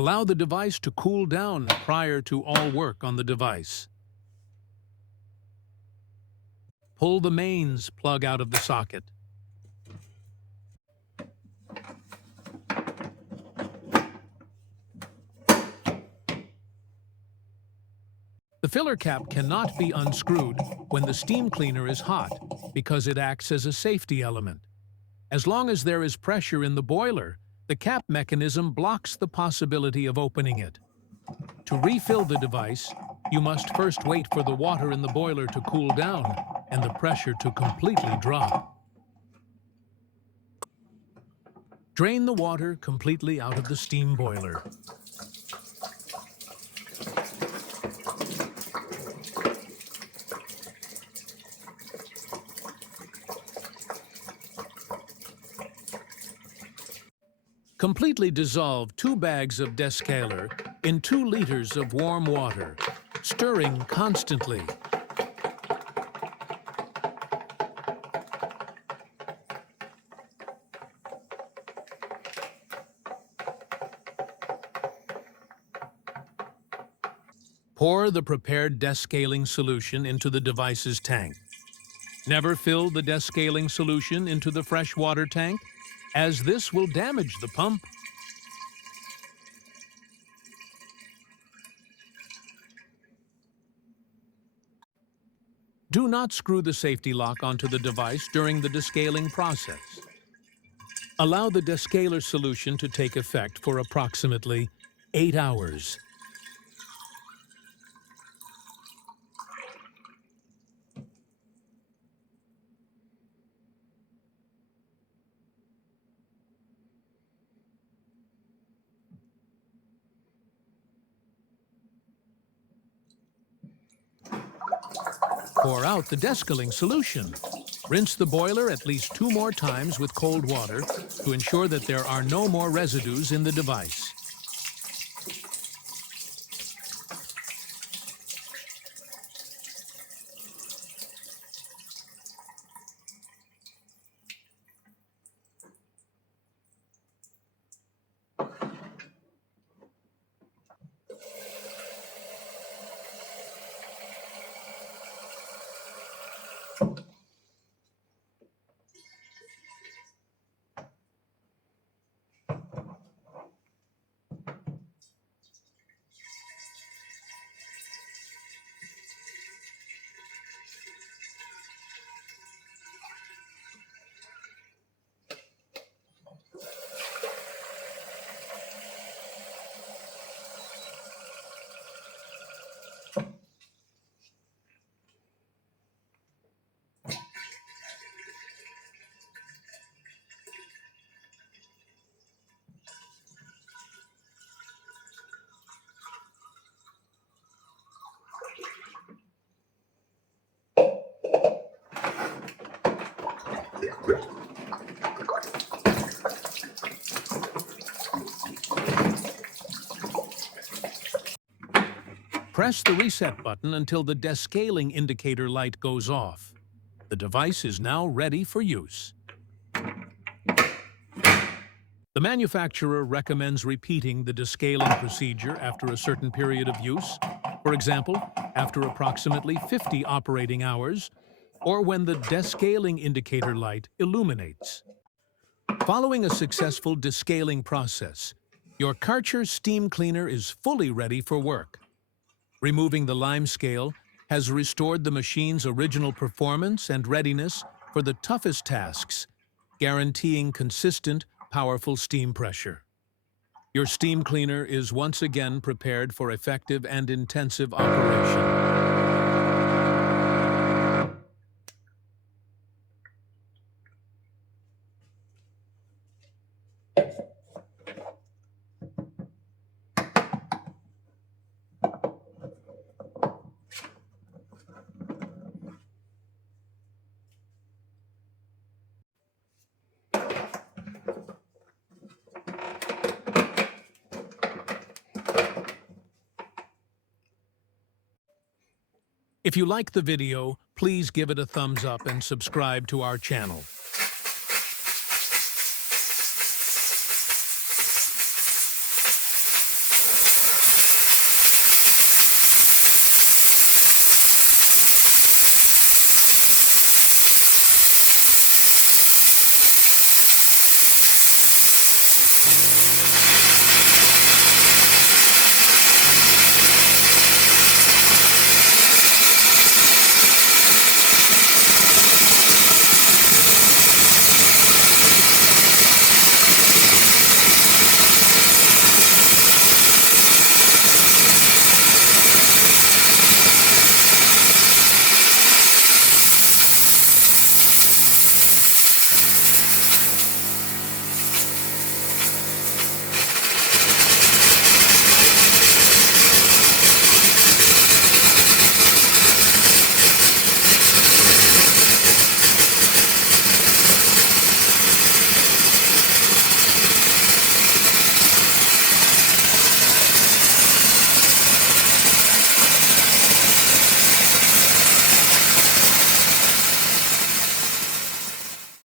Allow the device to cool down prior to all work on the device. Pull the mains plug out of the socket. The filler cap cannot be unscrewed when the steam cleaner is hot because it acts as a safety element. As long as there is pressure in the boiler, the cap mechanism blocks the possibility of opening it. To refill the device, you must first wait for the water in the boiler to cool down and the pressure to completely drop. Drain the water completely out of the steam boiler. Completely dissolve 2 bags of Descaler in 2 liters of warm water, stirring constantly. Pour the prepared descaling solution into the device's tank. Never fill the descaling solution into the fresh water tank, as this will damage the pump. Do not screw the safety lock onto the device during the descaling process. Allow the descaler solution to take effect for approximately 8 hours. Pour out the descaling solution. Rinse the boiler at least 2 more times with cold water to ensure that there are no more residues in the device. Press the reset button until the descaling indicator light goes off. The device is now ready for use. The manufacturer recommends repeating the descaling procedure after a certain period of use, for example, after approximately 50 operating hours, or when the descaling indicator light illuminates. Following a successful descaling process, your Karcher steam cleaner is fully ready for work. Removing the Limescale has restored the machine's original performance and readiness for the toughest tasks, guaranteeing consistent, powerful steam pressure. Your steam cleaner is once again prepared for effective and intensive operation. If you like the video, please give it a thumbs up and subscribe to our channel.